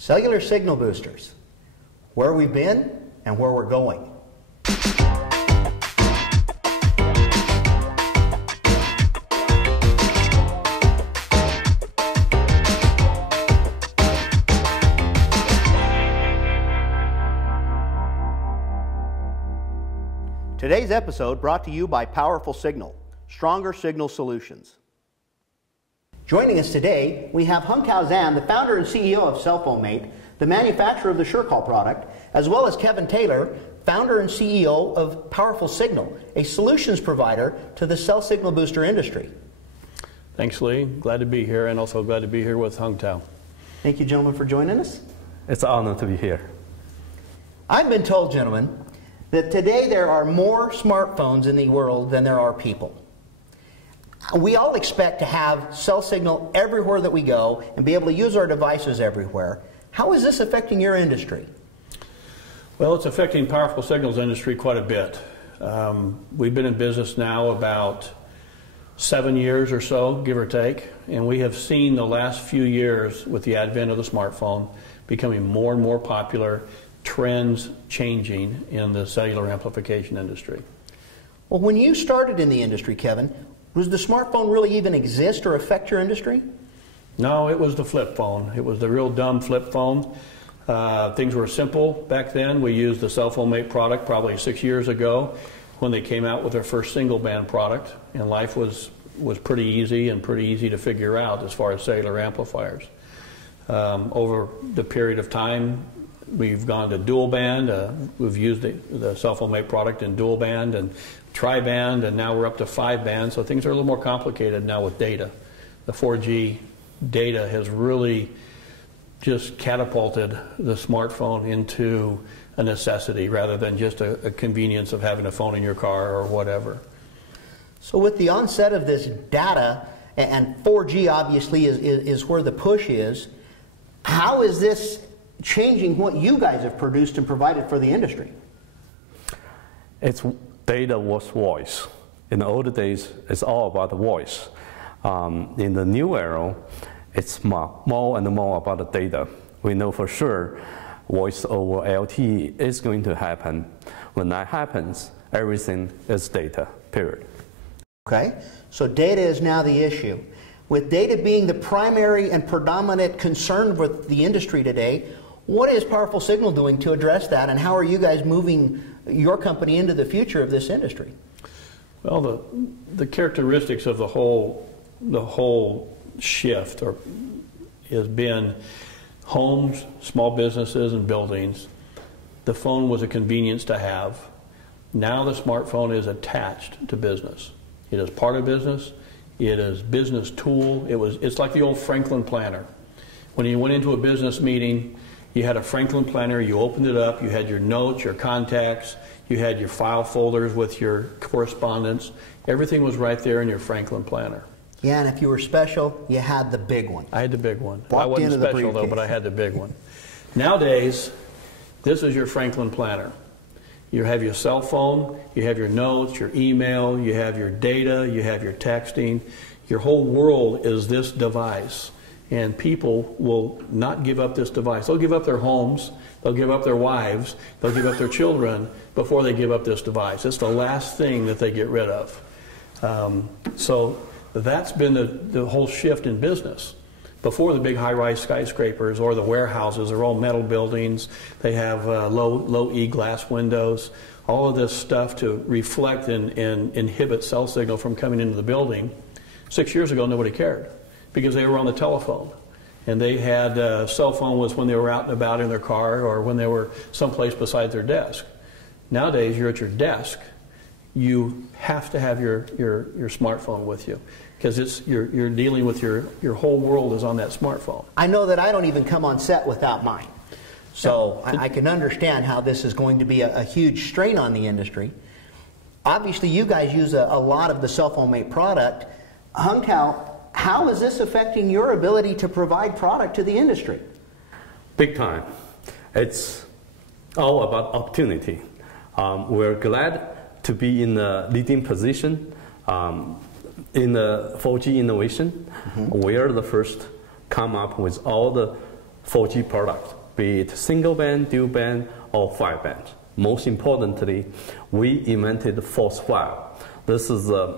Cellular signal boosters, where we've been and where we're going. Today's episode brought to you by Powerful Signal, Stronger Signal Solutions. Joining us today, we have Hongtao Zhan, the founder and CEO of CellPhone-Mate, the manufacturer of the SureCall product, as well as Kevin Taylor, founder and CEO of Powerful Signal, a solutions provider to the cell signal booster industry. Thanks, Lee. Glad to be here, and also glad to be here with Hongtao. Thank you, gentlemen, for joining us. It's an honor to be here. I've been told, gentlemen, that today there are more smartphones in the world than there are people. We all expect to have cell signal everywhere that we go and be able to use our devices everywhere. How is this affecting your industry? Well, it's affecting Powerful Signal's industry quite a bit. We've been in business now about 7 years or so, give or take, and we have seen the last few years with the advent of the smartphone becoming more and more popular, trends changing in the cellular amplification industry. Well, when you started in the industry, Kevin, was the smartphone really even exist or affect your industry? No, it was the flip phone. It was the real dumb flip phone. Things were simple back then. We used the CellPhone-Mate product probably 6 years ago when they came out with their first single band product, and life was pretty easy and pretty easy to figure out as far as cellular amplifiers. Over the period of time, we've gone to dual band. We've used the CellPhone-Mate product in dual band and tri-band, and now we're up to 5 bands, so things are a little more complicated now with data. The 4G data has really just catapulted the smartphone into a necessity rather than just a convenience of having a phone in your car or whatever. So with the onset of this data, and 4G obviously is where the push is, how is this changing what you guys have produced and provided for the industry? It's data was voice. In the older days, it's all about the voice. In the new era, it's more and more about the data. We know for sure voice over LTE is going to happen. When that happens, everything is data, period. Okay, so data is now the issue. With data being the primary and predominant concern with the industry today, what is Powerful Signal doing to address that, and how are you guys moving your company into the future of this industry? Well, the characteristics of the whole shift has been homes, small businesses, and buildings. The phone was a convenience to have. Now the smartphone is attached to business. It is part of business. It is business tool. It's like the old Franklin planner. When you went into a business meeting, you had a Franklin planner, you opened it up, you had your notes, your contacts, you had your file folders with your correspondence. Everything was right there in your Franklin planner. Yeah, and if you were special, you had the big one. I had the big one. Walked I wasn't into the special though, briefcase. but I had the big one. Nowadays, this is your Franklin planner. You have your cell phone, you have your notes, your email, you have your data, you have your texting. Your whole world is this device. And people will not give up this device. They'll give up their homes, they'll give up their wives, they'll give up their children before they give up this device. It's the last thing that they get rid of. So that's been the whole shift in business. Before, the big high-rise skyscrapers or the warehouses are all metal buildings. They have low E glass windows. All of this stuff to reflect and inhibit cell signal from coming into the building. 6 years ago, nobody cared, because they were on the telephone. And they had cell phone was when they were out and about in their car or when they were someplace beside their desk. Nowadays, you're at your desk. You have to have your smartphone with you, because you're dealing with your whole world is on that smartphone. I know that I don't even come on set without mine. So I can understand how this is going to be a huge strain on the industry. Obviously, you guys use a lot of the CellPhone-Mate product. Hongtao, how is this affecting your ability to provide product to the industry? Big time. It's all about opportunity. We're glad to be in the leading position in the 4G innovation. We are the first come up with all the 4G product, be it single band, dual band, or 5-band. Most importantly, we invented Force 5. This is a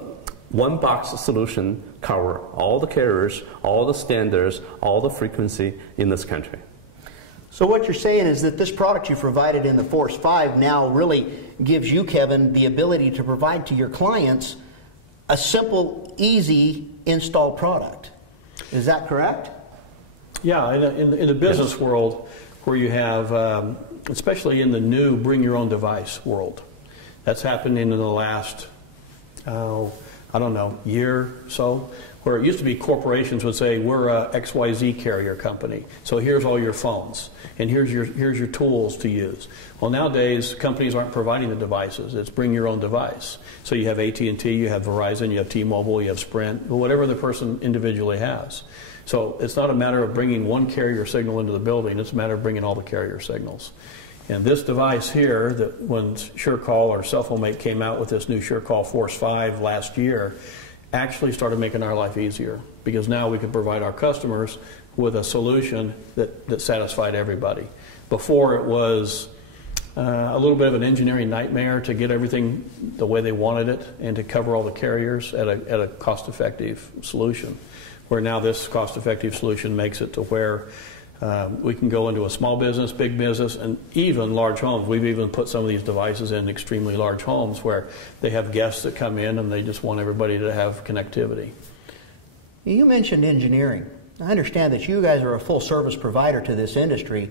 one-box solution, cover all the carriers, all the standards, all the frequency in this country. So what you're saying is that this product you provided in the Force 5 now really gives you, Kevin, the ability to provide to your clients a simple, easy install product. Is that correct? Yeah, in the business world, where you have, especially in the new bring your own device world, that's happened in the last, I don't know, year or so, where it used to be corporations would say, we're a XYZ carrier company, so here's all your phones, and here's your tools to use. Well, nowadays, companies aren't providing the devices. It's bring your own device. So you have AT&T, you have Verizon, you have T-Mobile, you have Sprint, whatever the person individually has. So it's not a matter of bringing one carrier signal into the building, it's a matter of bringing all the carrier signals. And this device here, that when SureCall or CellPhone-Mate came out with this new SureCall Force 5 last year, actually started making our life easier, because now we could provide our customers with a solution that satisfied everybody. Before, it was a little bit of an engineering nightmare to get everything the way they wanted it and to cover all the carriers at a cost-effective solution, where now this cost-effective solution makes it to where we can go into a small business, big business, and even large homes. We've even put some of these devices in extremely large homes where they have guests that come in and they just want everybody to have connectivity. You mentioned engineering. I understand that you guys are a full service provider to this industry.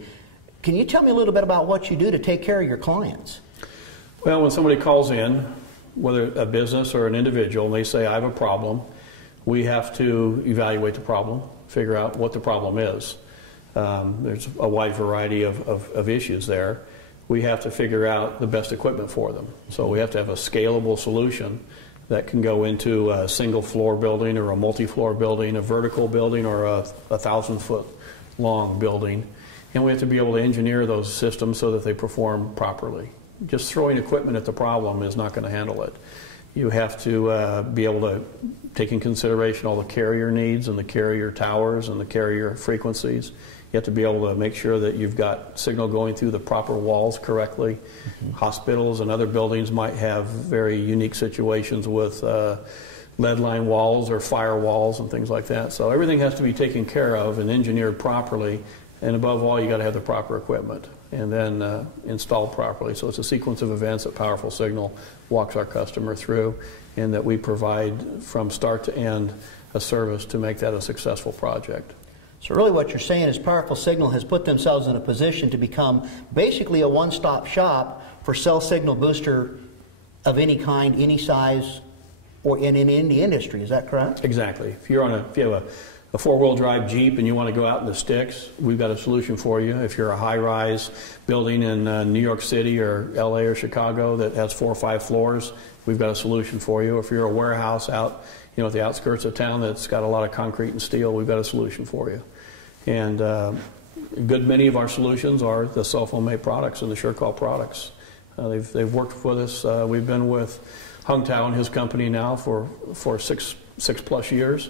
Can you tell me a little bit about what you do to take care of your clients? Well, when somebody calls in, whether a business or an individual, and they say, I have a problem, we have to evaluate the problem, figure out what the problem is. There's a wide variety of issues there. We have to figure out the best equipment for them. So we have to have a scalable solution that can go into a single floor building or a multi-floor building, a vertical building, or a 1,000-foot long building. And we have to be able to engineer those systems so that they perform properly. Just throwing equipment at the problem is not going to handle it. You have to be able to take in consideration all the carrier needs and the carrier towers and the carrier frequencies. You have to be able to make sure that you've got signal going through the proper walls correctly. Mm-hmm. Hospitals and other buildings might have very unique situations with lead line walls or fire walls and things like that. So everything has to be taken care of and engineered properly. And above all, you got to have the proper equipment and then installed properly. So it's a sequence of events that Powerful Signal walks our customer through, and that we provide from start to end a service to make that a successful project. So really what you're saying is Powerful Signal has put themselves in a position to become basically a one-stop shop for cell signal booster of any kind, any size, or in any industry. Is that correct? Exactly. If you have a four-wheel drive Jeep and you want to go out in the sticks, we've got a solution for you. If you're a high-rise building in New York City or LA or Chicago that has 4 or 5 floors, we've got a solution for you. If you're a warehouse out at the outskirts of town that's got a lot of concrete and steel, we've got a solution for you. And a good many of our solutions are the CellPhone-Mate products and the SureCall products. They've worked with us. We've been with Hongtao and his company now for 6+ years.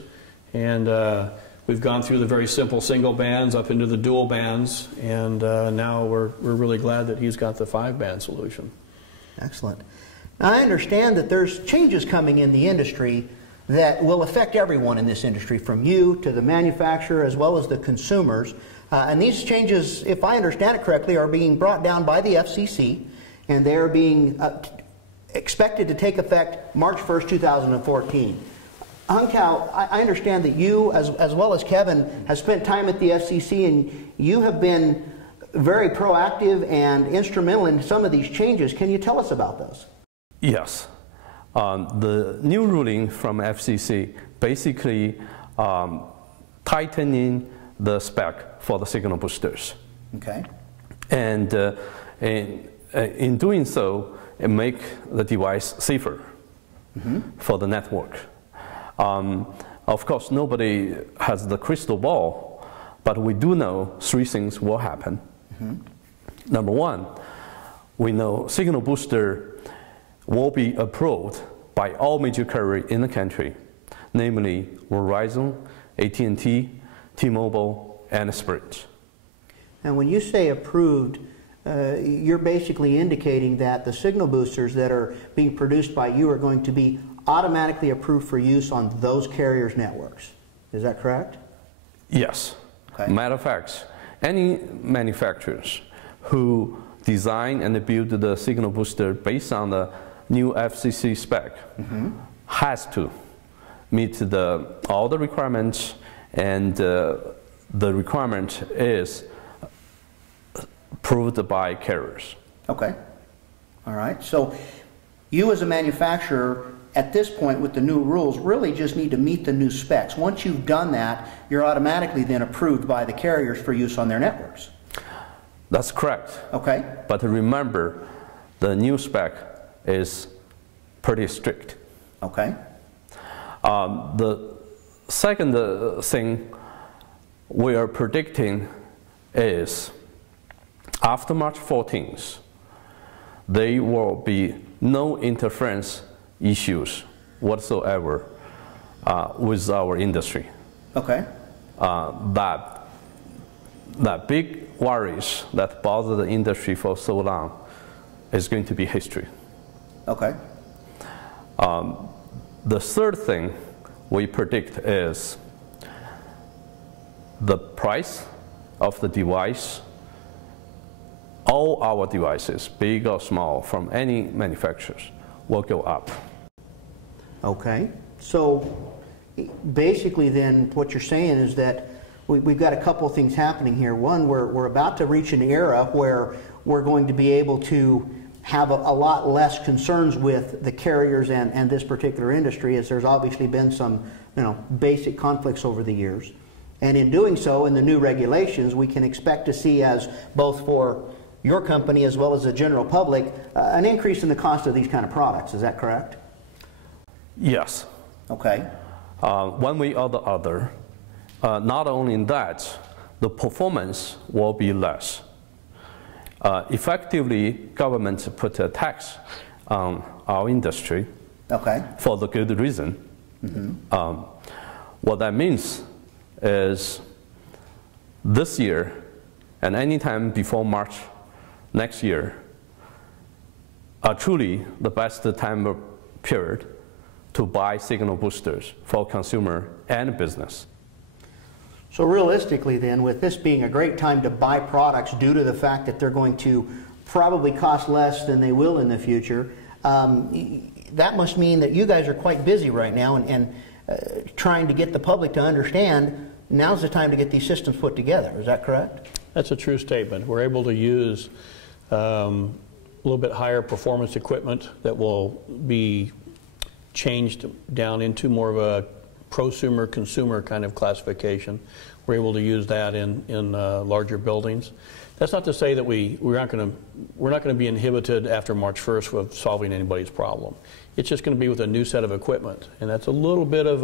And we've gone through the very simple single bands up into the dual bands, and now we're really glad that he's got the 5-band solution. Excellent. Now, I understand that there's changes coming in the industry that will affect everyone in this industry, from you to the manufacturer as well as the consumers. And these changes, if I understand it correctly, are being brought down by the FCC, and they're being expected to take effect March 1st, 2014. Hongtao, I understand that you, as well as Kevin, have spent time at the FCC, and you have been very proactive and instrumental in some of these changes. Can you tell us about those? Yes. The new ruling from FCC basically tightening the spec for the signal boosters. Okay. And in doing so, it make the device safer for the network. Of course, nobody has the crystal ball, but we do know 3 things will happen. Number 1, we know signal booster will be approved by all major carriers in the country, namely Verizon, AT&T, T-Mobile, and Sprint. And when you say approved, you're basically indicating that the signal boosters that are being produced by you are going to be automatically approved for use on those carriers' networks. Is that correct? Yes. Okay. Matter of fact, any manufacturers who design and build the signal booster based on the new FCC spec has to meet all the requirements, and the requirement is approved by carriers. Okay. All right. So you as a manufacturer at this point with the new rules really just need to meet the new specs. Once you've done that, you're automatically then approved by the carriers for use on their networks. That's correct. Okay. But remember, the new spec is pretty strict. Okay. The second thing we are predicting is after March 14th, there will be no interference issues whatsoever with our industry. Okay. That big worries that bother the industry for so long is going to be history. Okay. The third thing we predict is the price of the device. All our devices, big or small, from any manufacturers, will go up. Okay. So basically then what you're saying is that we've got a couple of things happening here. One, we're about to reach an era where we're going to be able to have a lot less concerns with the carriers and this particular industry, as there's obviously been some basic conflicts over the years. And in doing so, in the new regulations, we can expect to see, as both for your company as well as the general public, an increase in the cost of these kind of products. Is that correct? Yes. Okay. One way or the other. Not only that, the performance will be less. Effectively, government put a tax on our industry. Okay. For the good reason. What that means is this year and any time before March next year are truly the best time period to buy signal boosters for consumer and business. So realistically then, with this being a great time to buy products due to the fact that they're going to probably cost less than they will in the future, that must mean that you guys are quite busy right now and trying to get the public to understand now's the time to get these systems put together. Is that correct? That's a true statement. We're able to use a little bit higher performance equipment that will be changed down into more of a prosumer consumer kind of classification. We're able to use that in larger buildings. That's not to say that we're not going to be inhibited after March 1st with solving anybody's problem. It's just going to be with a new set of equipment, and that's a little bit of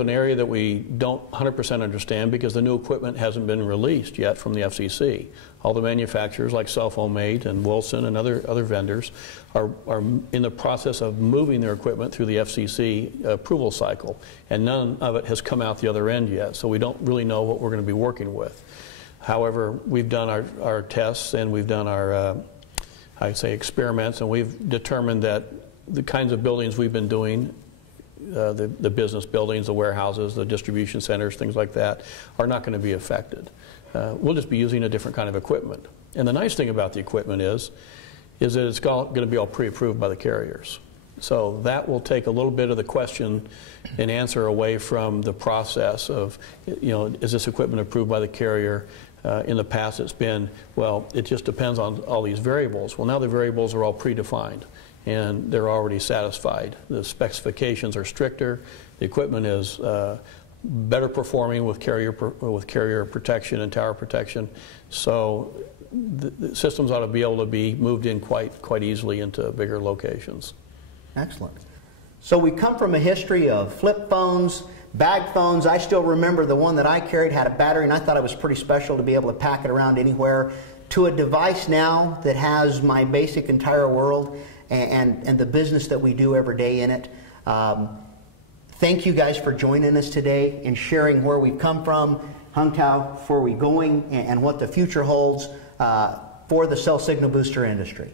an area that we don't 100% understand because the new equipment hasn't been released yet from the FCC. All the manufacturers like CellPhone-Mate and Wilson and other vendors are in the process of moving their equipment through the FCC approval cycle, and none of it has come out the other end yet, so we don't really know what we're going to be working with. However, we've done our tests and we've done our I'd say experiments, and we've determined that the kinds of buildings we've been doing, the business buildings, the warehouses, the distribution centers, things like that, are not going to be affected. We'll just be using a different kind of equipment. And the nice thing about the equipment is that it's going to be all pre-approved by the carriers. So that will take a little bit of the question and answer away from the process of, is this equipment approved by the carrier? In the past it's been, well, it just depends on all these variables. Well, now the variables are all predefined and they're already satisfied. The specifications are stricter. The equipment is better performing with carrier protection and tower protection. So the systems ought to be able to be moved in quite easily into bigger locations. Excellent. So we come from a history of flip phones, bag phones. I still remember the one that I carried had a battery, and I thought it was pretty special to be able to pack it around anywhere, to a device now that has my basic entire world and the business that we do every day in it. Thank you guys for joining us today and sharing where we've come from Hongtao, for we going and what the future holds for the cell signal booster industry.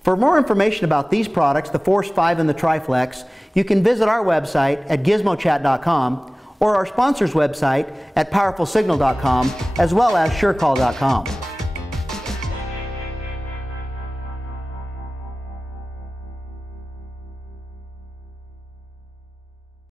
For more information about these products, the Force 5 and the Triflex, you can visit our website at gizmochat.com or our sponsor's website at powerfulsignal.com, as well as SureCall.com.